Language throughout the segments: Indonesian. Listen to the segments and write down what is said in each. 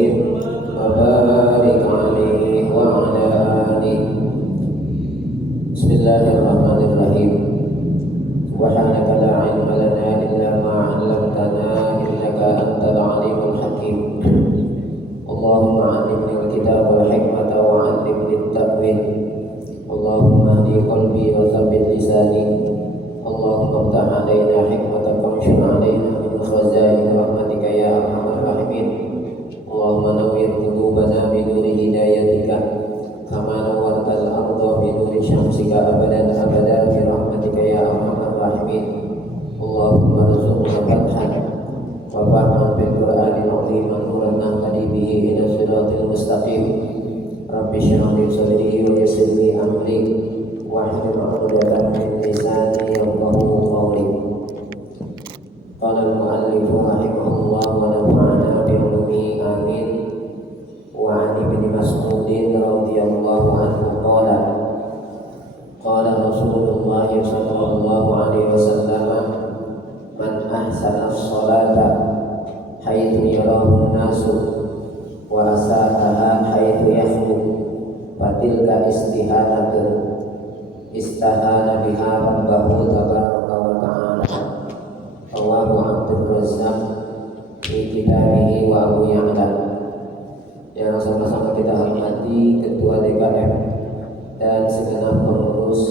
وسلم وبارك عليه وعلى آله. بسم الله الرحمن الرحيم. سبحانك لا علم لنا إلا ما علمتنا إنك أنت العليم الحكيم. اللهم علمني الكتاب والحكمة وعلمني التأويل. اللهم اهدي قلبي وثبت لساني. اللهم افتح علينا حكمتك وانشر علينا من خزائن رحمتك يا أرحم الراحمين. اللهم نور قلوبنا بنور هدايتك كما نورت الأرض بنور شمسك أبدا أبدا برحمتك يا أرحم الراحمين. اللهم ارزقنا فتحا وفهما في القرآن العظيم نورا نهتدي به إلى الصراط المستقيم. رب اشرح لي صدري ويسر لي أمري واحلل عقدة من لساني يفقهوا قولي. قال المؤلف رحمه الله ونفعنا بعلومه آمين. وعن ابن مسعود رضي الله عنه قال قال رسول الله صلى الله عليه وسلم من أحسن الصلاة حيث يراه الناس وأساءها حيث يخلو فتلك استهان بها ربه تبارك وتعالى. رواه عبد الرزاق في كتابه وأبو يعلى. Yang sama-sama kita hormati Ketua DKM dan segenap pengurus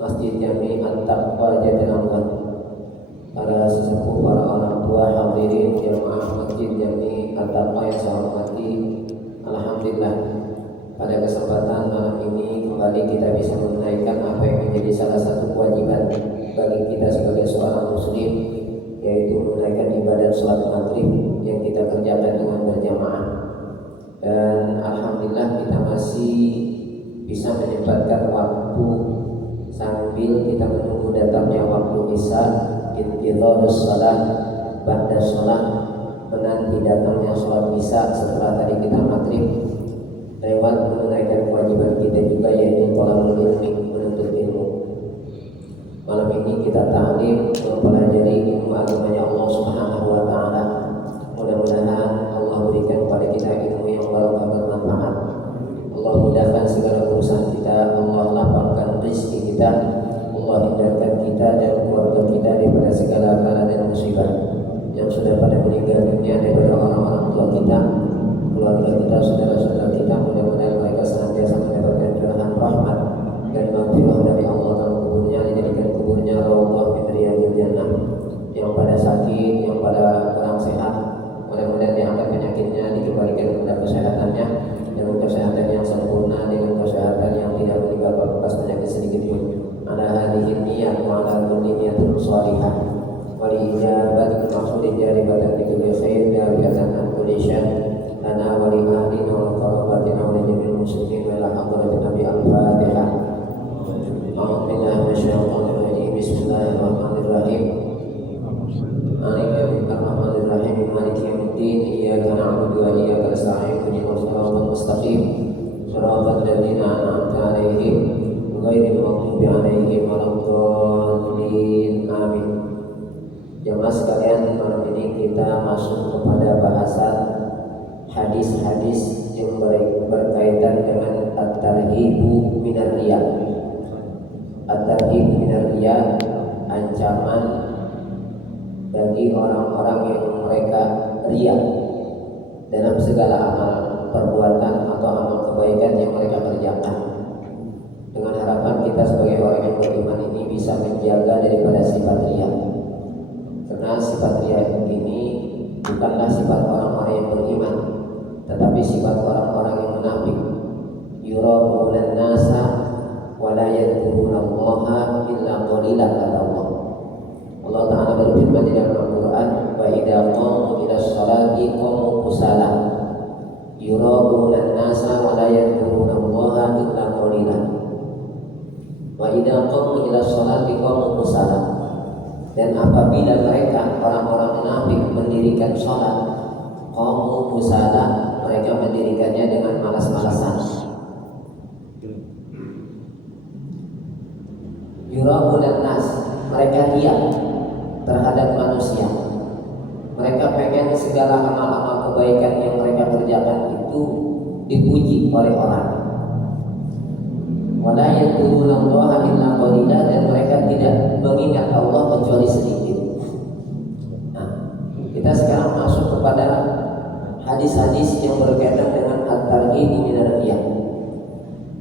Masjid Jami At-Taqwa Jatinangor, para sesepuh, para orang tua, hadirin jamaah Masjid Jami At-Taqwa yang saya hormati. Alhamdulillah, pada kesempatan malam ini kembali kita bisa menunaikan apa yang menjadi salah satu kewajiban bagi kita sebagai seorang muslim, yaitu menunaikan ibadah sholat maghrib yang kita kerjakan dengan berjamaah. Dan alhamdulillah kita masih bisa menyempatkan waktu sambil kita menunggu datangnya waktu isya, intidharus shalah ba'da shalah, menanti datangnya sholat isya setelah tadi kita maghrib, lewat menunaikan kewajiban kita juga, yaitu thalabul ilmi, menuntut ilmu. Malam ini kita ta'lim mempelajari ilmu agamanya Allah Subhanahu wa taala. Mudah-mudahan Allah berikan kepada kita ilmu yang barokah bermanfaat. Allah mudahkan segala urusan kita, Allah lapangkan rezeki kita, Allah hindarkan kita dan keluarga kita daripada segala bala dan musibah. Yang sudah pada meninggal dunia daripada orang-orang tua kita, keluarga kita, saudara-saudara kita, mudah-mudahan mereka senantiasa mendapatkan curahan rahmat dan maghfirah dari Allah dalam kuburnya, dijadikan kuburnya raudhah min riyadil jannah. Yang pada sakit, yang pada kurang sehat, mudah-mudahan diangkat penyakitnya, dikembalikan kepada kesehatannya dengan kesehatan yang sempurna, dengan kesehatan yang tidak meninggalkan bekas penyakit sedikit pun. Ala hadhihi niyyah wa ala kulli niyatin shalihah wa li ijabatil maqsudi jaribatan bi kulli khair jaribatan an kulli syarr lana wa li ahlina wa qarabatina wa li jami'il muslimin wa ila hadratin nabi al-fatihah. A'udzu billahi minasyaitonir rajim. Bismillahirrahmanirrahim. Bismillahirrahmanirrahim. Maliki yaumiddin. Iyyaka na'budu wa iyyaka nasta'in. Ihdinas siratal mustaqim. Shiratal ladzina an'amta 'alaihim ghairil maghdubi 'alaihim waladdallin. Amin. Jemaah sekalian, malam ini kita masuk kepada bahasan hadis-hadis yang berkaitan dengan at-tarhibu minar riya. At-tarhib minar riya, ancaman bagi orang-orang yang mereka riya dalam segala amal perbuatan atau amal kebaikan yang mereka kerjakan, dengan harapan kita sebagai orang yang beriman ini bisa menjaga daripada sifat riya. Karena sifat riya ini bukanlah sifat orang-orang yang beriman, tetapi sifat orang-orang yang munafik. Yura'unan nasa wa la yadhkurunallaha illa qalilan, kata Allah. Allah Ta'ala berfirman di dalam Al-Quran, wa idza qamu ila sholati qamu kusala yura'unan nasa wa la yadhkurunallaha illa qalilan. Wa idza qamu ila sholati qamu kusala. Dan apabila mereka orang-orang munafik mendirikan sholat, qamu kusala, mereka mendirikannya dengan malas-malasan. Yura'unan nas, mereka diam terhadap manusia. Mereka pengen segala amal-amal kebaikan yang mereka kerjakan kerjakan itu dipuji oleh orang. Wala yadhkurullaha illa qalila, dan mereka tidak mengingat Allah kecuali sedikit. Nah, kita sekarang masuk kepada hadis-hadis yang berkaitan dengan at-targhib minar riyah,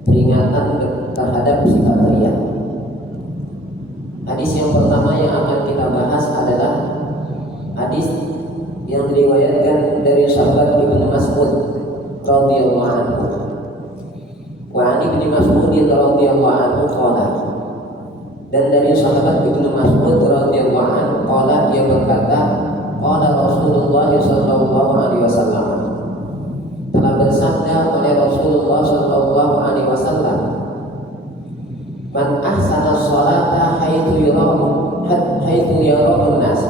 peringatan terhadap sifat riyah. Hadis yang pertama yang akan kita bahas adalah hadis yang diriwayatkan dari sahabat Ibnu Mas'ud radhiyallahu anhu. Wa an Ibnu Mas'ud radhiyallahu anhu qala, dan dari sahabat Ibnu Mas'ud radhiyallahu anhu qala, dia berkata, qala Rasulullah sallallahu alaihi wasallam, telah bersabda oleh Rasulullah sallallahu alaihi wasallam, man ahsana sholata haitsu yarahu nas.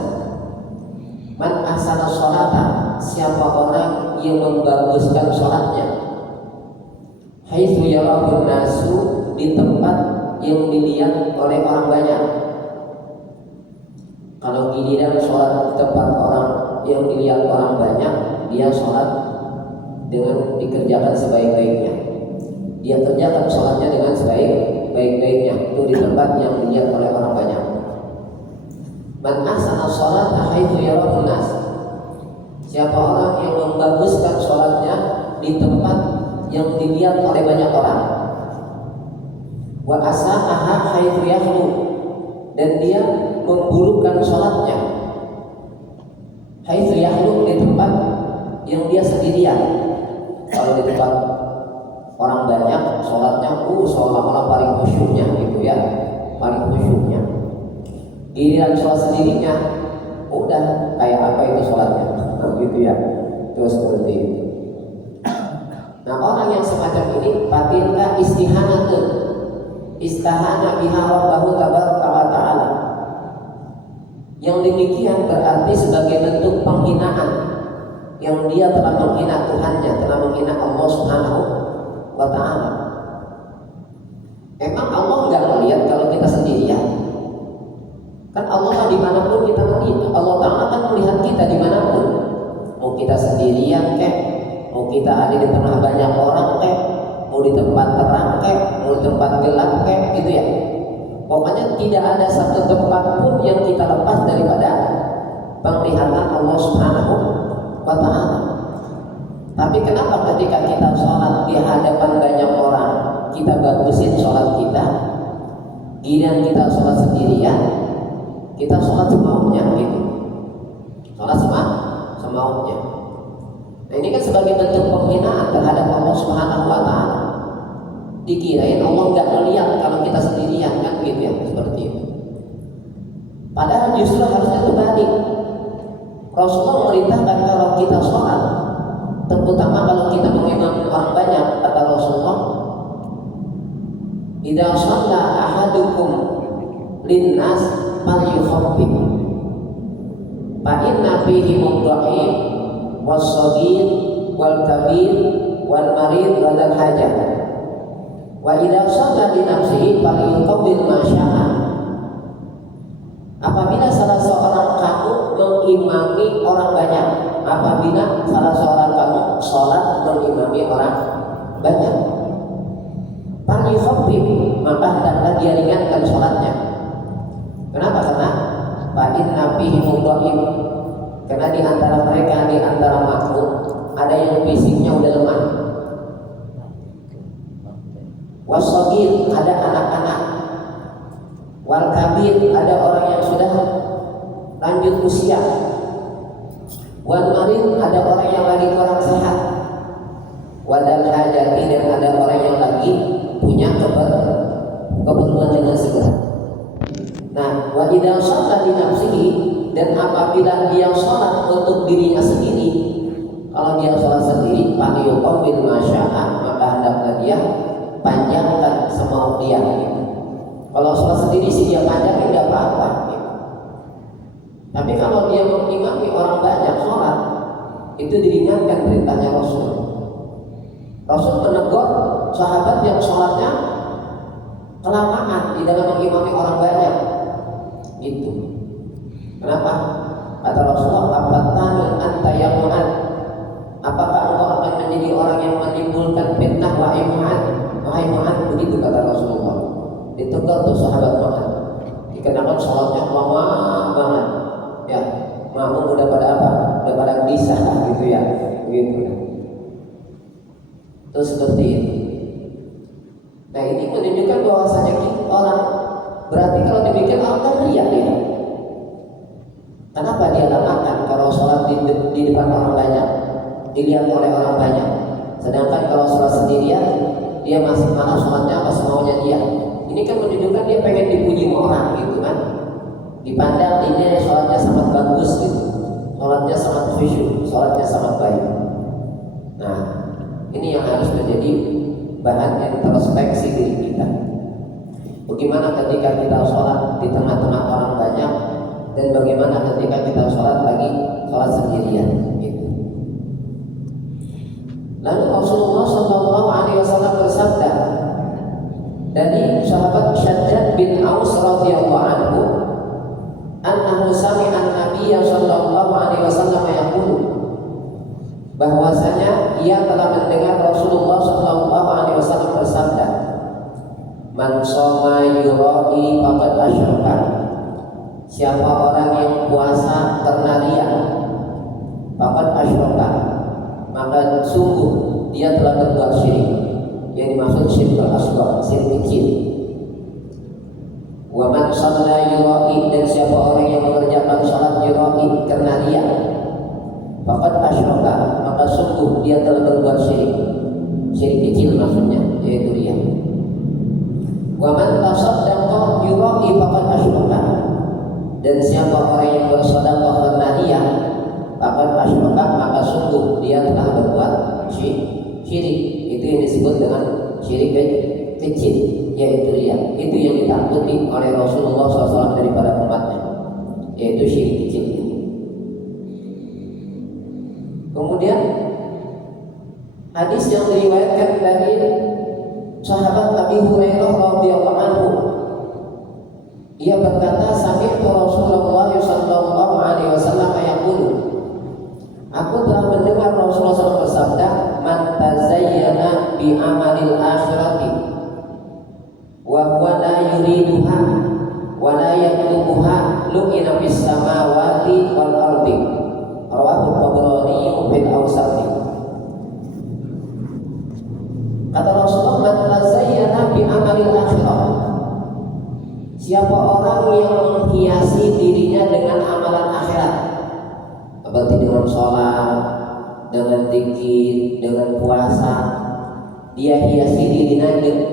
Man ahsana sholata, siapa orang yang membaguskan sholatnya, haitsu yarahu nasu, di tempat yang dilihat oleh orang banyak. Kalau giliran sholat di tempat orang yang dilihat orang banyak, dia sholat dengan dikerjakan sebaik-baiknya. Dia kerjakan sholatnya dengan sebaik-baiknya, itu di tempat yang dilihat oleh orang banyak. Man ahsana sholata haitsu yarahu nas, siapa orang yang membaguskan sholatnya di tempat yang dilihat oleh banyak orang. Wa asa'aha haitsu yahlu, dan dia memburukkan sholatnya haitsu yahlu, di tempat yang dia sendirian. Kalau di tempat orang banyak sholatnya seolah-olah paling khusyuknya gitu ya, paling khusyuknya. Giliran sholat sendirinya udah kayak apa itu sholatnya gitu ya, terus seperti itu. Nah, orang yang semacam ini patilka istihanatun, istahana biha rabbahu tabaraka wa ta'ala. Yang demikian berarti sebagai bentuk penghinaan, yang dia telah menghina Tuhannya, telah menghina Allah Subhanahu wa ta'ala. Emang Allah nggak melihat kalau kita sendirian? Kan Allah kan dimanapun kita melihat. Allah Ta'ala kan melihat kita dimanapun. Mau kita sendirian kek, mau kita ada di tengah banyak orang kek, mau di tempat terang kek, mau di tempat gelap kek, gitu ya. Pokoknya tidak ada satu tempat pun yang kita lepas daripada penglihatan Allah Subhanahu wa ta'ala. Tapi kenapa ketika kita sholat di hadapan banyak orang, kita bagusin sholat kita, giliran kita sholat sendirian, kita sholat semaunya gitu, sholat semaunya. Nah, ini kan sebagai bentuk penghinaan terhadap Allah Subhanahu wa ta'ala. Dikirain Allah nggak melihat kalau kita sendirian, kan gitu ya, seperti itu. Padahal justru harusnya terbalik. Rasulullah memerintahkan kalau kita sholat, terutama kalau kita mengimami orang banyak, kata Rasulullah, idza shalla ahadukum linnas falyukhaffif fa inna fihi mudha'if was-saghir wal kabir wal marid wal hajat wa idza shalla li nafsihi falyutawwil ma syaa. Apabila salah seorang kamu mengimami orang banyak, apabila salah seorang kamu sholat mengimami orang banyak, falyukhaffif, maka hendaklah dia ringankan sholatnya. Kenapa? Karena fa'inna fihi mudha'if, karena di antara mereka, di antara makmum ada yang fisiknya udah lemah. Wasogir, ada anak-anak. Wal kabir, ada orang yang sudah lanjut usia. Wal marid, ada orang yang lagi kurang sehat. Wadal hajati, dan ada orang yang lagi punya keperluan dengan segera. Nah, wa idza shalla li nafsihi, dan apabila dia sholat untuk dirinya sendiri, kalau dia sholat sendiri, falyuqawwil ma syaa, maka hendaklah dia panjangkan semau dia gitu. Kalau sholat sendiri sih dia panjangin enggak apa-apa gitu. Tapi kalau dia mengimami orang banyak sholat, itu diringankan perintahnya Rasul. Rasul menegur sahabat yang sholatnya kelamaan di dalam mengimami orang banyak gitu. Kenapa? Kata Rasulullah, afatanun anta ya Mu'ad, apakah engkau akan wahai Mu'ad, begitu kata Rasulullah. Ditegur tuh sahabat Mu'ad. Dikarenakan sholatnya lama banget, ya, makmum udah pada apa? Udah pada gelisah gitu ya, begitu. Terus seperti itu. Nah ini menunjukkan bahwasanya orang berarti kalau demikian orang kan riya ya. Kenapa dia lamakan kalau sholat di depan orang banyak, dilihat oleh orang banyak? Sedangkan kalau sholat sendirian, dia masih malah sholatnya apa semaunya dia. Ini kan menunjukkan dia pengen dipuji orang gitu kan. Dipandang ini sholatnya sangat bagus gitu, sholatnya sangat khusyuk, sholatnya sangat baik. Nah ini yang harus menjadi bahan introspeksi diri kita. Bagaimana ketika kita sholat di tengah-tengah orang banyak, dan bagaimana ketika kita sholat sendirian gitu. Lalu Rasulullah SAW bersabda dari sahabat Syaddad bin Aus radhiyallahu anhu, annahu sami'a an-nabiy sallallahu alaihi wasallam yaqulu, bahwasanya ia telah mendengar Rasulullah sallallahu alaihi wasallam bersabda, man shoma yura'i faqad asyraka, siapa orang yang puasa karena riya, faqad asyraka, maka sungguh dia telah berbuat syirik. Yang dimaksud syirik al-asghar, syirik kecil. Wa man shalla yura'i, dan siapa orang yang mengerjakan salat yura'i karena riya, faqad asyraka, maka sungguh dia telah berbuat syirik. Syirik kecil maksudnya, yaitu riya. Wa man tasaddaqa yura'i faqad asyraka, dan siapa orang yang bersedekah karena riya, faqad asyraka, maka sungguh dia telah berbuat syirik. Itu yang disebut dengan syirik kecil, yaitu riya. Itu yang ditakuti oleh Rasulullah SAW daripada umatnya, yaitu syirik kecil ini. Kemudian hadis yang diriwayatkan dari sahabat Abi Hurairah radhiyallahu anhu, ia berkata, sami'tu Rasulullah sallallahu alaihi wasallam yaqulu, aku telah mendengar Rasulullah SAW bersabda, man tazayyana bi amalil akhirati wa huwa la yuriduha wa la yatlubuha lu'ina bis samawati wal ardi, rawahu Tabrani fil Awsat. Kata Rasulullah, man tazayyana bi amalil akhirah, siapa orang yang menghiasi dirinya dengan amalan akhirat, berarti dengan sholat, dengan zikir, dengan puasa, dia hiasi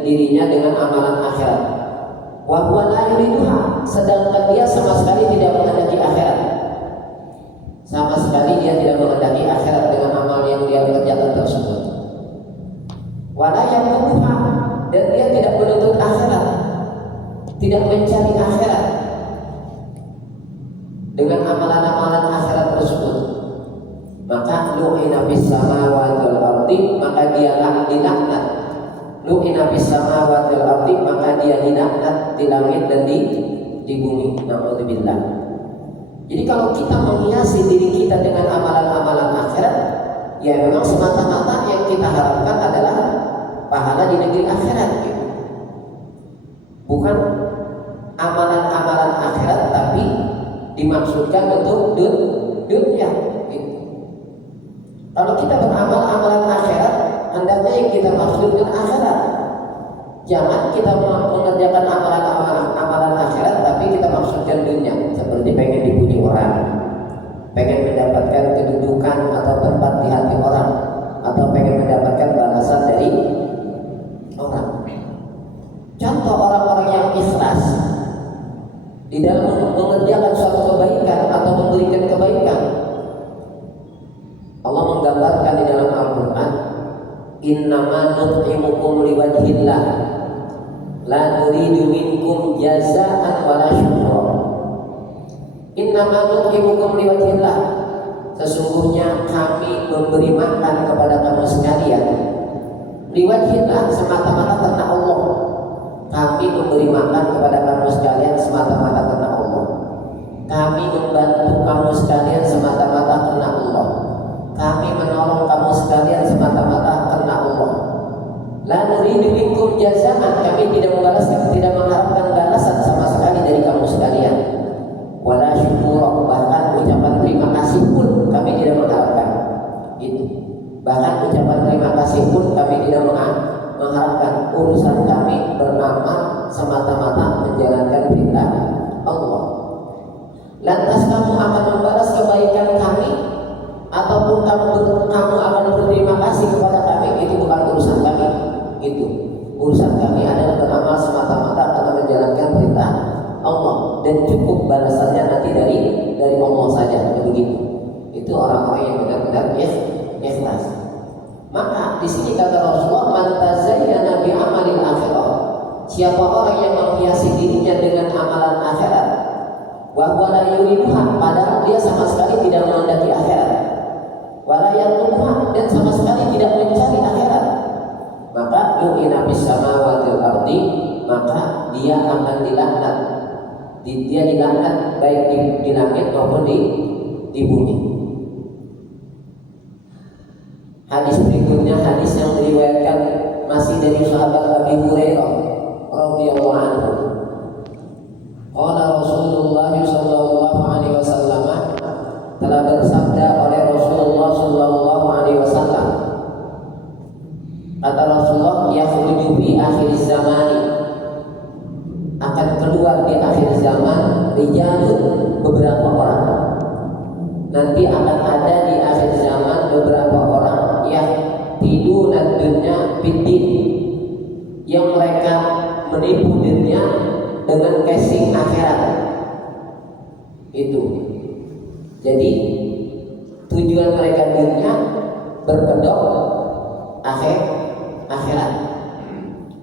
dirinya dengan amalan akhirat. Wa huwa la yuriduha, sedangkan dia sama sekali tidak menghendaki akhirat. Sama sekali dia tidak menghendaki akhirat dengan amal yang dia kerjakan tersebut. Wa la yatlubuha, dan dia tidak menuntut akhirat, tidak mencari akhirat dengan amalan-amalan akhirat tersebut, maka lu'ina bis samawati wal ardi, maka dia dilaknat. Lu'ina bis samawati wal ardi, maka dia dilaknat di langit dan di bumi. Na'udzubillah. Jadi kalau kita menghiasi diri kita dengan amalan-amalan akhirat, ya memang semata-mata yang kita harapkan adalah pahala di negeri akhirat gitu. Bukan amalan-amalan akhirat, tapi dimaksudkan untuk dunia gitu. Kalau kita beramal amalan akhirat, hendaknya yang kita maksudkan akhirat. Jangan kita mengerjakan amalan akhirat tapi kita maksudkan dunia, seperti pengen dipuji orang, pengen mendapatkan kedudukan atau tempat di hati orang, atau pengen mendapatkan balasan dari orang. Contoh orang-orang yang ikhlas di dalam mengerjakan suatu kebaikan atau memberikan kebaikan, Allah menggambarkan di dalam Al-Quran, innama nut'imukum liwajhillah la nuridu minkum jazaan wala syukra. Innama nut'imukum liwajhillah, sesungguhnya kami memberi makan kepada kamu sekalian, liwajhillah, semata-mata karena Allah. Kami memberi makan kepada kamu sekalian semata-mata karena Allah. Kami membantu kamu sekalian semata-mata karena Allah. Kami menolong kamu sekalian semata-mata karena Allah. La mujazatan, kami tidak mengharapkan balasan sama sekali dari kamu sekalian. Wala syukur, bahkan ucapan terima kasih pun kami tidak mengharapkan. Itu. Bahkan ucapan terima kasih pun kami tidak mengharapkan. Urusan kami beramal semata-mata menjalankan perintah Allah. Lantas kamu akan membalas kebaikan kami ataupun kamu akan berterima kasih kepada kami, itu bukan urusan kami. Itu urusan kami adalah beramal semata-mata karena menjalankan perintah Allah, dan cukup balasannya nanti dari Allah saja. Begitu. Itu orang-orang yang benar-benar ikhlas. Maka di sini kata Rasulullah, man tazayyana bi amalil akhirah, siapa orang yang menghiasi dirinya dengan amalan akhirat, wa huwa la yuriduha, padahal dia sama sekali tidak menghendaki akhirat, wa la yatlubuha, dan sama sekali tidak mencari akhirat, maka yu'ina bis samawati wal ardi, maka dia akan dilaknat. Dia dilaknat baik di langit maupun di bumi. Hadis berikutnya, hadis yang diriwayatkan masih dari sahabat Abi Hurairah radhiyallahu anhu. Qala Rasulullah sallallahu alaihi wasallam, telah bersabda oleh Rasulullah sallallahu alaihi wasallam, kata Rasulullah, yakhruju fi akhir zamani, akan keluar di akhir zaman rijalun, beberapa orang. Nanti akan ada di akhir zaman beberapa orang yang tiduna dunya bidin, yang mereka menipu dunia dengan casing akhirat. Itu. Jadi tujuan mereka dunia berkedok akhirat.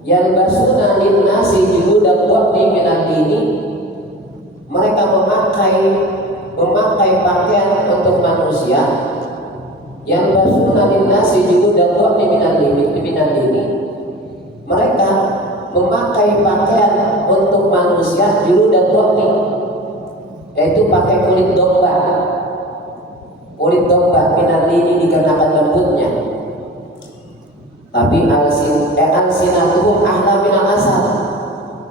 Yalbasuna linnasi juludan waqti minan dini, mereka memakai pakaian untuk manusia. Yalbasuna linnasi juludan waqti minan dini, mereka memakai pakaian untuk manusia juludan waqti, yaitu pakai kulit domba minan dini, dikarenakan lembutnya. Tapi alsinatuhum ahla minal asal,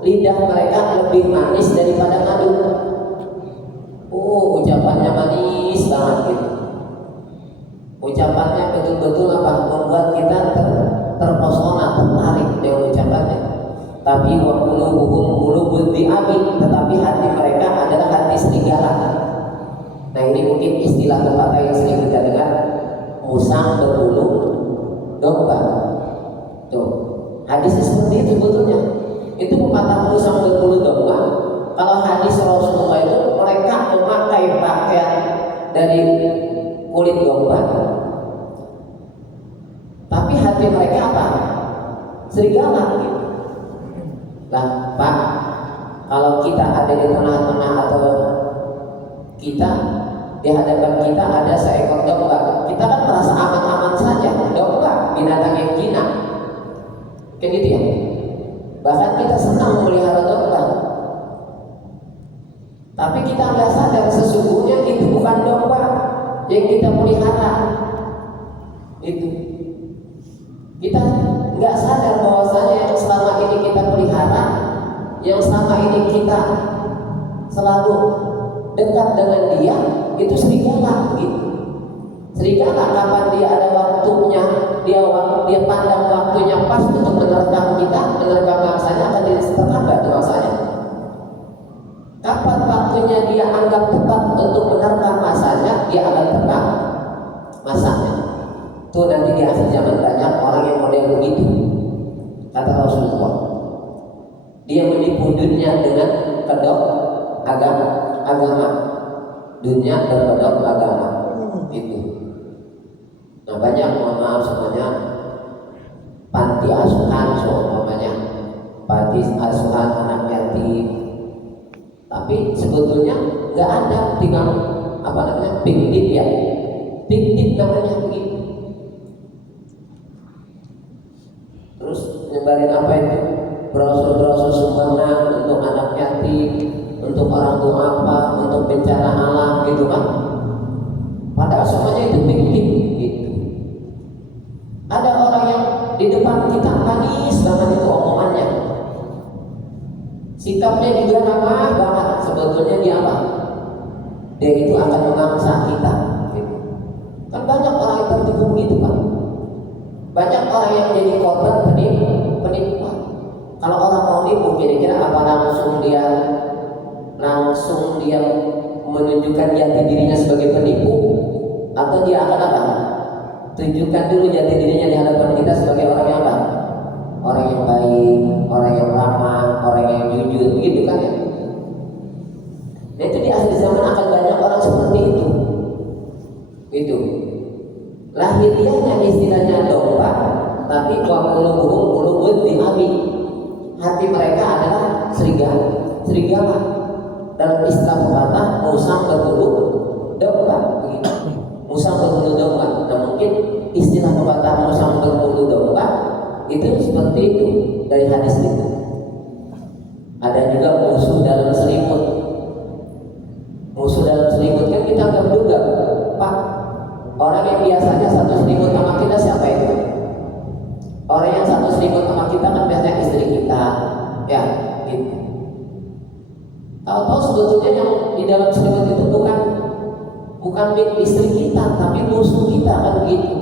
lidah mereka lebih manis daripada madu. Ucapannya manis banget gitu. Ucapannya betul-betul membuat kita terpesona, tertarik dengan ucapannya. Tapi wa qulubuhum qulubud dhi'abi, tetapi hati mereka adalah hati serigala. Nah, ini mungkin istilah pepatah yang sering kita dengar, musang berbulu domba. Tuh, hadisnya seperti itu sebetulnya. Itu pepatah musang berbulu domba. Kalau hadis Rasulullah itu, mereka memakai pakaian dari kulit domba, tapi hati mereka apa? Serigala gitu. Lah Pak, kalau kita ada di tengah-tengah atau kita di hadapan kita ada seekor domba, kita kan merasa aman-aman saja. Domba binatang yang jinak, kayak gitu ya. Bahkan kita senang memelihara domba, tapi kita nggak sadar sesungguhnya itu bukan domba yang kita pelihara. Itu kita nggak sadar bahwasanya yang selama ini kita pelihara, yang selama ini kita selalu dekat dengan dia, itu serigala gitu. Serigala kapan dia ada waktunya, dia pandang waktunya pas untuk menerkam kita, menerkam mangsanya, akan diterkam nggak tuh mangsanya? Kapan waktunya dia anggap tepat untuk menerkam masanya, dia akan terkam masanya. Tuh nanti di akhir zaman banyak orang yang model begitu. Kata Rasulullah, dia menipu dunia dengan kedok agama, dunia dan kedok agama. Itu. Nah banyak, mohon maaf semuanya, panti asuhan semuanya, panti asuhan anak yatim. Tapi sebetulnya nggak ada, tinggal apa namanya, fiktif ya, fiktif namanya begitu. Terus nyebarin apa itu, brosur-brosur sumbangan untuk anak yatim, untuk orang tua apa, untuk bencana alam gitu kan. Padahal semuanya itu fiktif gitu. Ada orang yang di depan kita manis banget itu omongannya, sikapnya juga ramah banget, sebetulnya dia apa? Dia itu akan memangsa kita. Kan banyak orang yang tertipu begitu Pak. Banyak orang yang jadi korban penipuan. Kalau orang mau nipu, kira-kira apa langsung dia menunjukkan jati dirinya sebagai penipu, atau dia akan apa? Tunjukkan dulu jati dirinya di hadapan kita sebagai orang yang apa? Orang yang baik, orang yang ramah, orang yang jujur, begitu kan ya? Nah itu di akhir zaman akan banyak orang seperti itu. Itu lahiriahnya istilahnya domba, tapi wa qulubuhum qulubun dhi'abi. Hati mereka adalah serigala. Dalam istilah pepatah, musang berbulu domba, begitu. Musang berbulu domba. Nah mungkin istilah pepatah musang berbulu domba itu seperti itu dari hadis itu. Ada juga musuh dalam selimut. Musuh dalam selimut kan kita nggak menduga, Pak. Orang yang biasanya satu selimut sama kita siapa itu? Orang yang satu selimut sama kita kan biasanya istri kita, ya, gitu. Tahu-tahu sebetulnya yang di dalam selimut itu bukan istri kita, tapi musuh kita, kan begitu.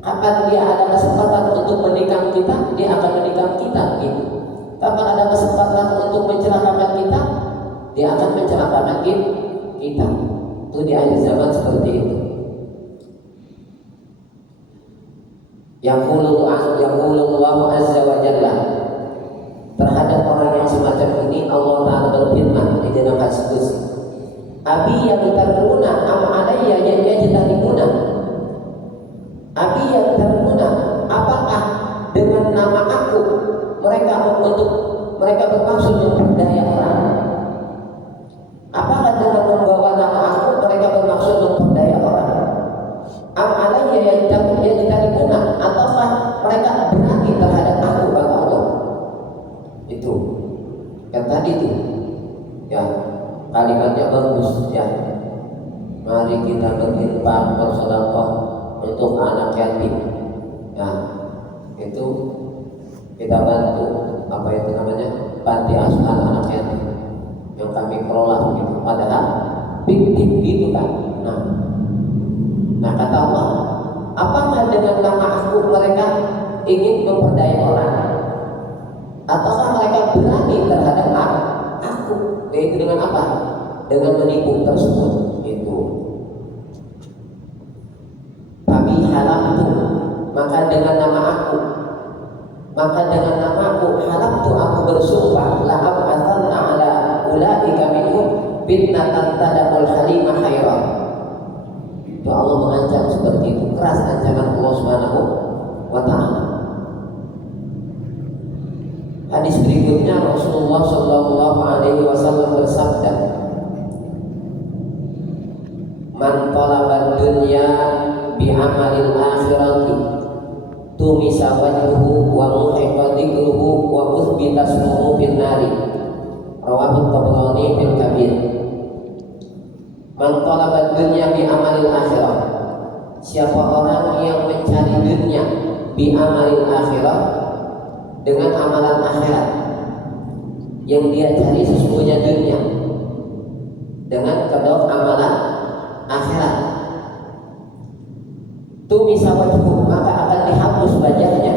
Kapan dia ada kesempatan untuk menikam kita, dia akan menikam kita, gitu. Kapan ada kesempatan untuk mencelakakan kita, dia akan mencelakakan kita. Itu di akhir zaman seperti itu. Yaqulullahu azza wa jalla, terhadap orang yang semacam ini Allah Ta'ala berfirman di dalam hadis qudsi, Abi yaghtaruna am alayya yajtanibuna. Abi yaghtaruna, apakah dengan nama aku mereka bermaksud memperdaya orang? Apakah dengan membawa nama aku mereka bermaksud memperdaya orang? Am alayya yajtanibuna, ataukah mereka berani terhadap aku kata Allah? Itu yang tadi itu ya, kalimatnya bagus ya. Mari kita berinfak, bersedekah untuk anak yatim. Ya, itu kita bantu apa itu namanya, panti asuhan anak yatim yang kami kelola gitu. Padahal fiktif gitu kan. Nah kata Allah, apakah dengan nama aku mereka ingin memperdaya orang? Ataukah mereka berani terhadap aku? Yaitu dengan apa? Dengan menipu tersebut. Itu. Tapi halam itu, maka dengan nama aku halam itu aku bersumpah la ab'atsanna ala ulaika minhum fitnatan tadabul halimah khairan. Ya Allah mengancam seperti itu, keras ancaman Allah Subhanahu wa ta'ala. Hadis berikutnya Rasulullah Shallallahu Alaihi Wasallam bersabda, Man talabad dunya bi amalil akhirati tumisa wajhuhu wa muhiqa dzikruhu wa uthbita ismuhu fin nari. Rawahu Tabrani fil Kabir. Man talabad dunya bi amalil akhirah, siapa orang yang mencari dunia bi amalil akhirah, dengan amalan akhirat, yang dia cari sesungguhnya dunia dengan kedok amalan akhirat, tumisa wajhuhu, maka akan dihapus wajahnya,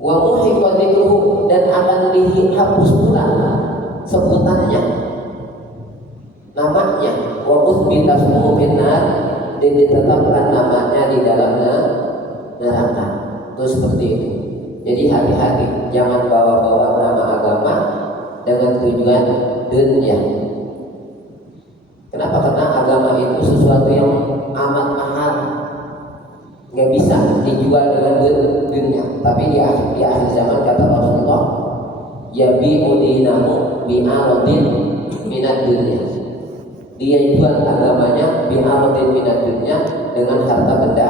wa muhiqa dzikruhu, dan akan dihapus pula sebutannya, namanya, wa uthbita ismuhu finnar, dan ditetapkan namanya di dalam neraka. Itu seperti itu. Jadi hati-hati, jangan bawa-bawa nama agama dengan tujuan dunia. Kenapa? Karena agama itu sesuatu yang amat mahal, nggak bisa dijual dengan dunia. Tapi di akhir zaman kata Rasulullah, yabi'u dinahu bi'aradin minad dunya. Dia jual agamanya bi'aradin minad dunya, dengan harta benda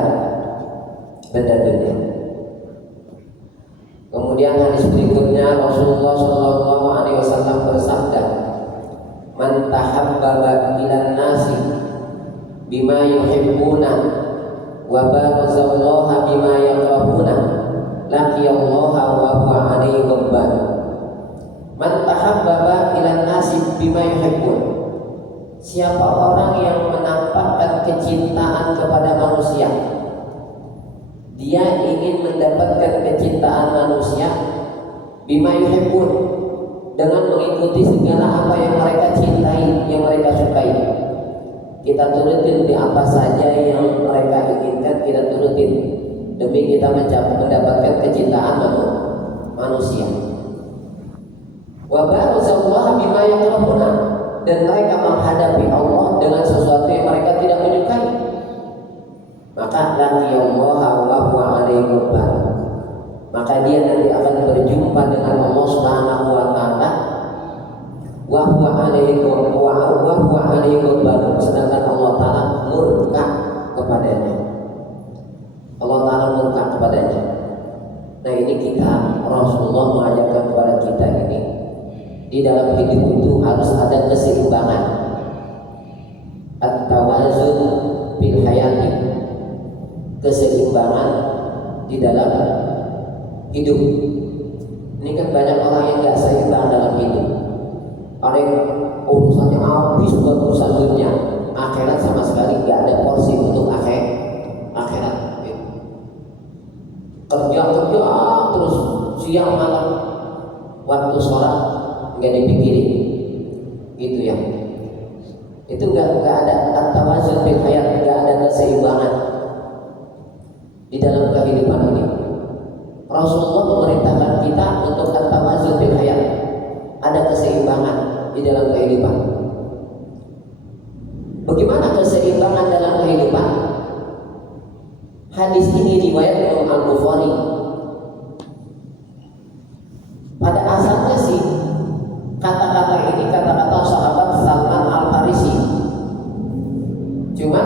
dunia. Kemudian hadis berikutnya Rasulullah Shallallahu Alaihi Wasallam bersabda, Man tahabbaba ilan nasi bima yuhibbuna wa barazallaha bima yakrahuna kepada manusia. Dia ingin mendapatkan kecintaan manusia bima yuhibbun, dengan mengikuti segala apa yang mereka cintai, yang mereka sukai. Kita turutin di apa saja yang mereka inginkan, kita turutin demi kita mendapatkan kecintaan manusia. Wa ba'uzallaha bima yakrahuna, dan mereka menghadapi Allah dengan sesuatu yang mereka tidak menyukai. Maka laqiyallaha wa huwa alaihi ghadban, maka dia nanti akan berjumpa dengan Allah Subhanahu wa taala wa huwa alaihi ghadban, sedangkan Allah taala murka kepadanya. Allah taala murka kepadanya. Nah, ini kita, Rasulullah mengajarkan kepada kita ini, di dalam hidup itu harus ada keseimbangan, at-tawazun bil hayati, keseimbangan di dalam hidup. Ini kan banyak orang yang nggak seimbang dalam hidup. Orang yang urusannya habis buat urusan dunia, akhirat sama sekali nggak ada porsi untuk akhirat. Kerja terus siang malam, waktu sholat nggak dipikirin, gitu ya. Itu nggak ada at-tawazun bil hayat, nggak ada keseimbangan di dalam kehidupan ini. Rasulullah memerintahkan kita untuk at-tawazun bil hayat, ada keseimbangan di dalam kehidupan. Bagaimana keseimbangan dalam kehidupan? Hadis ini riwayat Imam Al-Bukhari. Pada asalnya sih kata-kata ini kata-kata sahabat Salman Al-Farisi. Cuma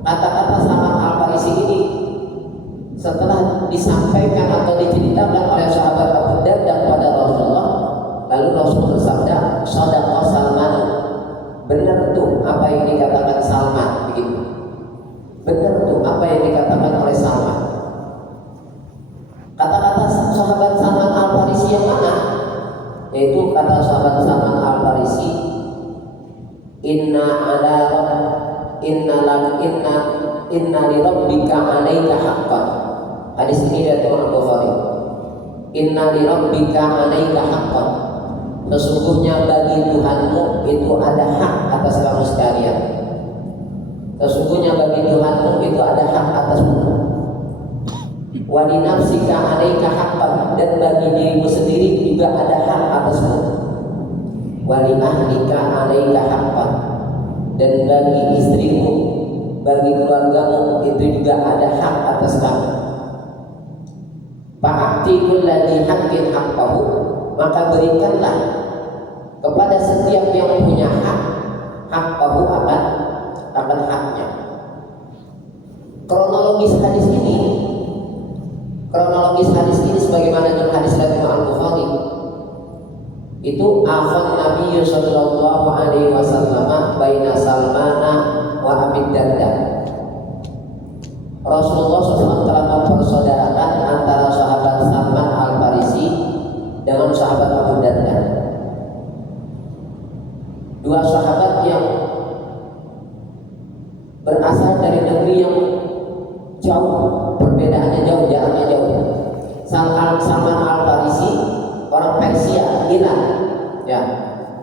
kata-kata Salman Al-Farisi ini setelah disampaikan atau diceritakan oleh sahabat Abu Darda kepada Rasulullah, lalu Rasulullah bersabda, "Shadaqa Salman." Benar tuh apa yang dikatakan Salman, begitu. Benar tuh apa yang dikatakan oleh Salman. Kata-kata sahabat Salman Al-Farisi yang mana? Yaitu kata sahabat Salman Al-Farisi, inna li rabbika 'alaika haqqan. Hadis ini dari Imam Bukhari. Inna li rabbika 'alaika haqqan. Sesungguhnya bagi Tuhanmu itu ada hak atas kamu sekalian. Sesungguhnya bagi Tuhanmu itu ada hak atasmu. Wa li nafsika 'alaika haqqan, dan bagi dirimu sendiri juga ada hak atasmu. Wa li ahlika 'alaika haqqan, dan bagi istrimu, bagi keluargamu itu juga ada hak atas kamu. Fa'ati kulladzi haqqin haqqahu, maka berikanlah kepada setiap yang punya hak haqqahu akan haknya. Kronologis hadis ini sebagaimana dalam hadis dari Imam Al-Bukhari, itu akhon Nabi sallallahu alaihi wasallam baina Salmana wa Abi Darda. Rasulullah SAW telah mempersaudarakan antara sahabat Salman Al-Farisi dengan sahabat Abu Darda. Dua sahabat yang berasal dari negeri yang jauh, perbedaannya jauh, jaraknya jauh. Salman Al-Farisi orang Persia, Iran, ya.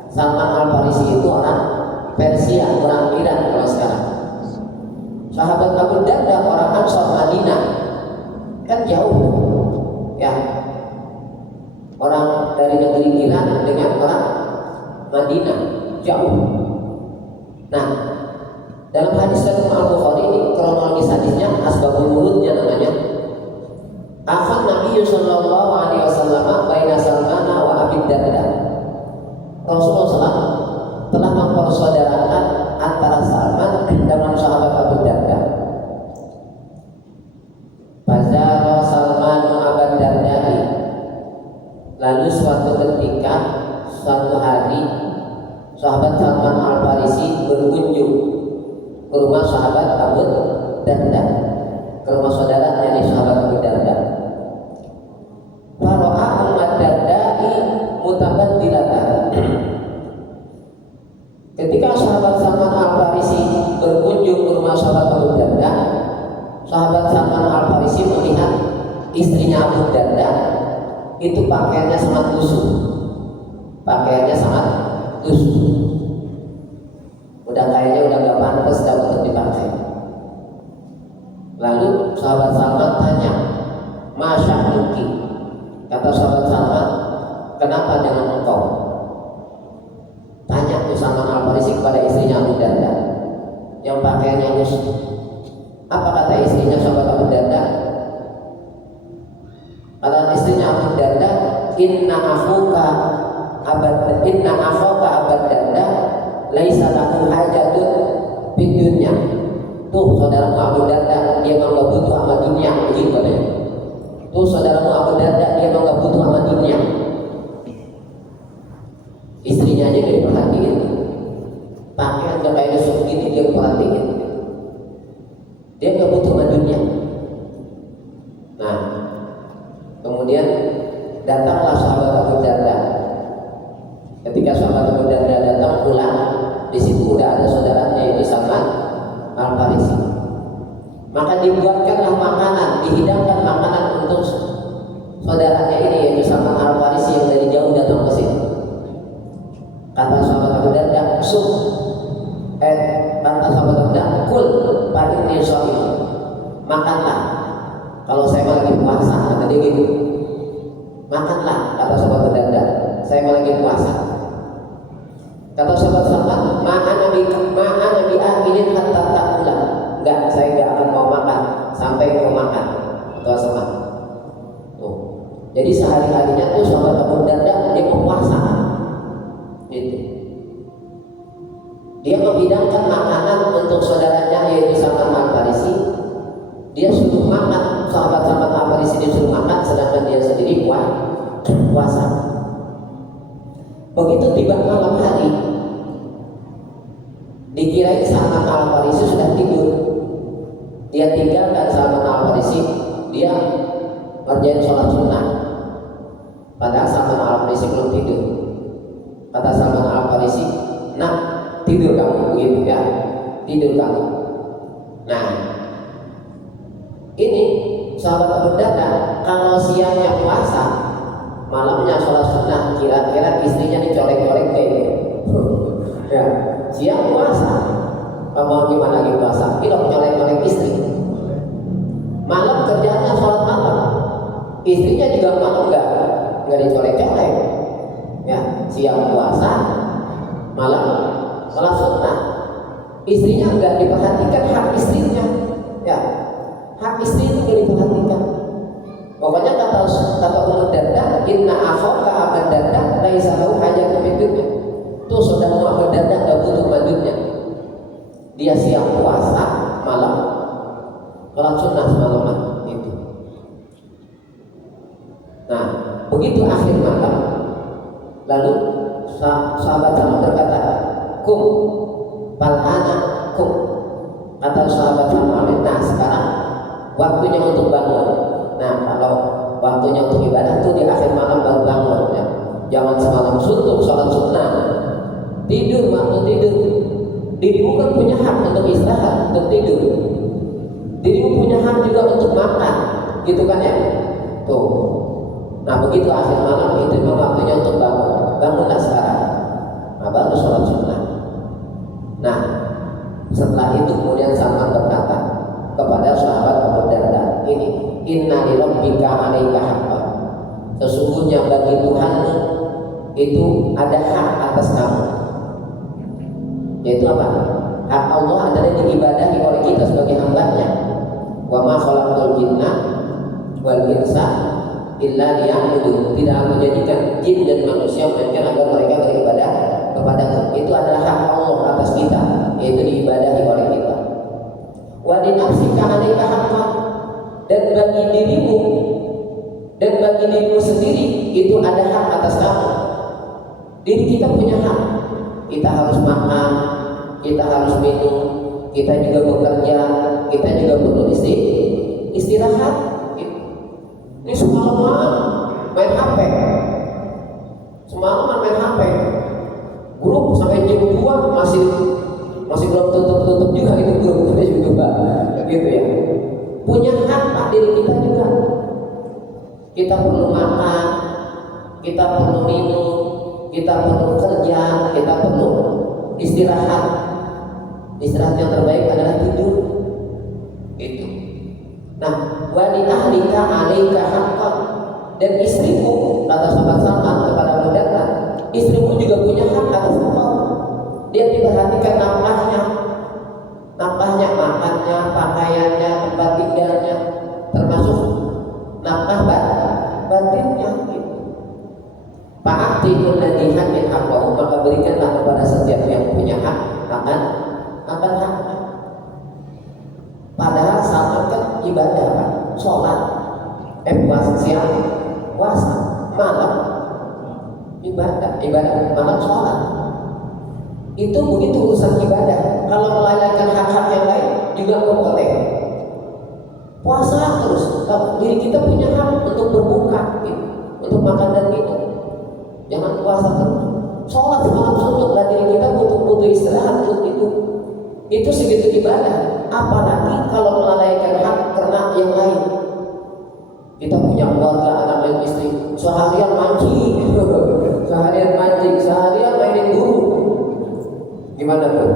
Salman Al-Farisi itu orang Persia, orang Iran kalau sekarang. Sahabat Abu Darda orang Ansar Madinah, kan jauh, ya. Orang dari negeri Iran dengan orang Madinah jauh. Nah, dalam hadis dari Imam Al-Bukhari ini kronologis hadisnya, asbabul wurudnya namanya. Akhon Nabi sallallahu alaihi wasallam baina Salmana wa Abi Darda. Rasulullah SAW telah mempersaudarakan antara Salman dengan sahabat Abu Darda. Fazara Salman Abu Darda. Lalu suatu ketika, suatu hari, sahabat Salman Al-Farisi berkunjung ke rumah sahabat Abu Darda, ke rumah saudaranya dari sahabat Abu Darda. Faro'a Ahmad Dardai mutabaddilatan. Ketika sahabat Salman Al-Farisi berkunjung ke rumah sahabat Abu Darda, sahabat Salman Al-Farisi melihat istrinya Abu Darda itu pakaiannya sangat lusuh, udah kayaknya udah gak pantas untuk dipakai. Lalu sahabat Salman tanya, Masya Nuki, kata sahabat Salman, kenapa dengan engkau? Tanya tuh Salman Al-Farisi kepada istrinya Abu Darda yang pakaiannya lusuh. Apa kata istrinya sahabat Abu Darda? Kata istrinya Abu Darda, inna akhuka Abad Darda laisa lahu hajatun fid dunya. Tuh saudaramu Abu Darda, dia mau gak butuh sama dunia, begitu katanya. Tuh saudaramu Abu Darda, dia mau gak butuh sama dunia. Istrinya aja dia perhatiin, pakaian gak kayak Yusuf gini dia perhatiin. Dia gak butuh sama dunia. Nah, kemudian datanglah sahabat Abu Darda. Ketika sahabat Abu Darda datang pulang, di situ udah ada saudaranya yaitu Salman Al-Farisi. Maka dibuatkanlah makanan, dihidangkan makanan untuk saudaranya ini yaitu Salman Al-Farisi yang dari jauh datang ke sini. Kata sahabat Abu Darda, kata sahabat Abu Darda, kul fa'inni shaim, makanlah. Kalau saya lagi puasa, kata dia gitu. Makanlah, kata sahabat Abu Darda, saya lagi puasa. Kata sahabat Salman, ma'ana bi akilin hatta ta'kula. Enggak, saya enggak akan mau makan sampai kau makan. Kata Salman. Tuh. Jadi sehari-harinya tuh sahabat Abu Darda dia puasa. Gitu. Dia menghidangkan makanan untuk saudaranya yaitu Salman Al-Farisi. Dia suruh makan, sahabat-sahabat Al-Farisi dia suruh makan, sedangkan dia sendiri puasa. Begitu tiba malam hari, dikirain Salman Al-Farisi sudah tidur. Dia tinggalkan Salman Al-Farisi, dia ngerjain sholat sunnah. Padahal Salman Al-Farisi belum tidur. Kata Salman Al-Farisi, nah tidur kamu, begitu ya, tidur kamu. Nah, ini sahabat Abu Darda kalau siangnya puasa, malamnya sholat sunnah, kira-kira istrinya dicolek-colek kayak ya, siang puasa, kamu gimana lagi puasa? Kita colek-colek istri. Malam kerjanya sholat malam, istrinya juga mau nggak dicolek-colek. Ya, siang puasa, malam sholat sunnah. Istrinya nggak diperhatikan hak istrinya. Ya, hak istri itu nggak diperhatikan. Pokoknya kata Ummu Darda, inna akhaka Abu Darda laisa lahu hajatun fid dunya. Tuh saudaramu Abu Darda nggak butuh madunya. Dia siang puasa, malam sholat sunnah semalaman itu. Nah, begitu akhir malam, lalu sahabat Salman berkata, kum pal'ana kum. Kata sahabat Salman, nah sekarang waktunya untuk bangun. Nah, kalau waktunya untuk ibadah itu di akhir malam baru bangun ya. Jangan semalam suntuk sholat sunnah. Tidur waktu tidur. Dirimu kan punya hak untuk istirahat, untuk tidur. Dirimu punya hak juga untuk makan, gitu kan ya? Tuh. Nah, begitu akhir malam itu memang waktunya untuk bangun. Bangunlah sekarang. Nah, baru sholat sunnah. Nah, setelah itu kemudian Salman berkata kepada sahabat Abu Darda, ini inna li rabbika 'alaika haqqan. Sesungguhnya bagi Tuhanmu itu ada hak atas kamu. Yaitu apa? Hak Allah adalah diibadahi oleh kita sebagai hamba-Nya. Wa ma khalaqtul jinna wal insa illa liya'budun. Tidak aku jadikan jin dan manusia melainkan agar mereka beribadah kepadaku. Itu adalah hak Allah atas kita, yaitu diibadahi oleh kita. Wa li nafsika 'alaika haqqan. Dan bagi dirimu sendiri itu ada hak atas kamu. Diri kita punya hak. Kita harus makan, kita harus minum, kita juga bekerja, kita juga perlu istirahat. Ini semalaman main HP, semalaman main HP. Grup sampai jam 2 masih belum tutup juga itu grup juga, gitu ya. Punya hak Pak diri kita juga. Kita perlu makan, kita perlu minum, kita perlu kerja, kita perlu istirahat. Istirahat yang terbaik adalah tidur. Itu. Nah, wa li ahlika 'alaika haqqan, dan istrimu, kata sahabat Salman kepada Mudarrah, istrimu juga punya hak atas engkau. Dia diperhatikan nafkahnya, makannya, pakaiannya, tempat tinggalnya, termasuk nafkah batinnya. Fa'atikul ladihan min haqqahu, maka berikanlah kepada setiap yang punya hak akan haknya. Padahal Salman kan ibadah Pak, sholat, puasa siang, puasa, malam ibadah, malam sholat. Itu begitu urusan ibadah. Kalau melalaikan hak-hak yang lain juga nggak boleh. Puasa terus, diri kita punya hak untuk berbuka, gitu, untuk makan dan minum. Jangan puasa terus. Sholat semalam suntuk, diri kita butuh istirahat untuk itu. Itu segitu ibadah. Apalagi kalau melalaikan hak karena yang lain. Kita punya keluarga, anak dan istri, seharian mancing, seharian mainin guru. Gimana tuh?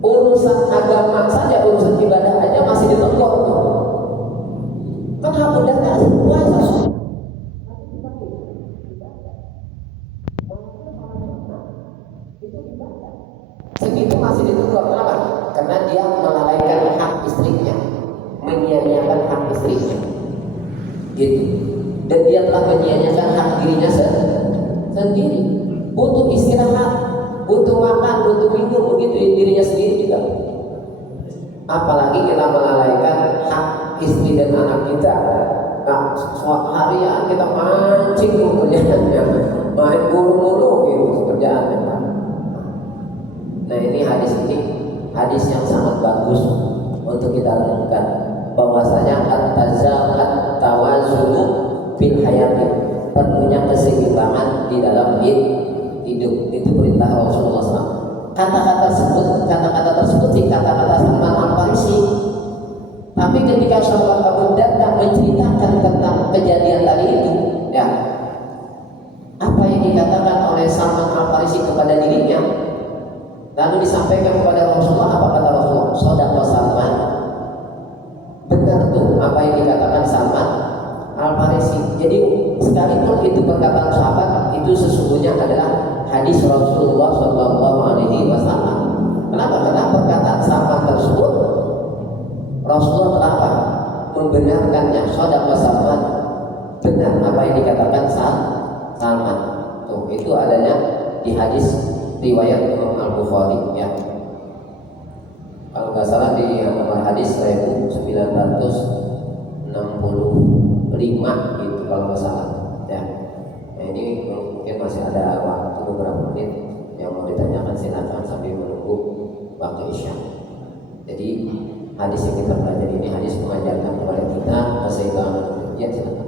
Urusan agama saja, urusan ibadah aja masih ditegur tuh. Kan hak udah nggak puasa. Segitu masih ditegur. Kenapa? Karena dia melalaikan hak istrinya, menyia-nyiakan hak istrinya, gitu. Dan dia telah menyia-nyiakan hak dirinya sendiri. Butuh istirahat, butuh makan, butuh minum, begitu dirinya sendiri juga. Apalagi kita melalaikan hak istri dan anak kita. Nah, harian kita mancing kerjaannya, main buru-buru gitu kerjaannya. Nah, ini hadis yang sangat bagus untuk kita renungkan, bahwasanya at-tazawwud tawazunu fil hayati, perlunya keseimbangan di dalam hidup. Itu perintah Rasulullah SAW. Kata-kata tersebut sih kata-kata Salman Al-Farisi. Tapi ketika sahabat Abu Darda menceritakan tentang kejadian tadi itu, ya, apa yang dikatakan oleh Salman Al-Farisi kepada dirinya, lalu disampaikan kepada Rasulullah, apa kata Rasulullah? Shadaqa Salman. Benar tuh apa yang dikatakan Salman Al-Farisi. Jadi sekalipun itu perkataan sahabat, itu sesungguhnya adalah hadis Rasulullah SAW. Kenapa? Karena perkataan sahabat tersebut Rasulullah telah membenarkannya. Shadaqa Salman, benar apa yang dikatakan Salman. Tuh, itu adanya di hadis riwayat Imam Al-Bukhari, ya. Kalau nggak salah di nomor hadis 1965 gitu kalau nggak salah, ya. Nah, ini mungkin masih ada waktu beberapa menit yang mau ditanyakan, silakan sambil menunggu waktu isya. Jadi hadis yang kita pelajari ini hadis mengajarkan kepada kita keseimbangan. Ya, silakan.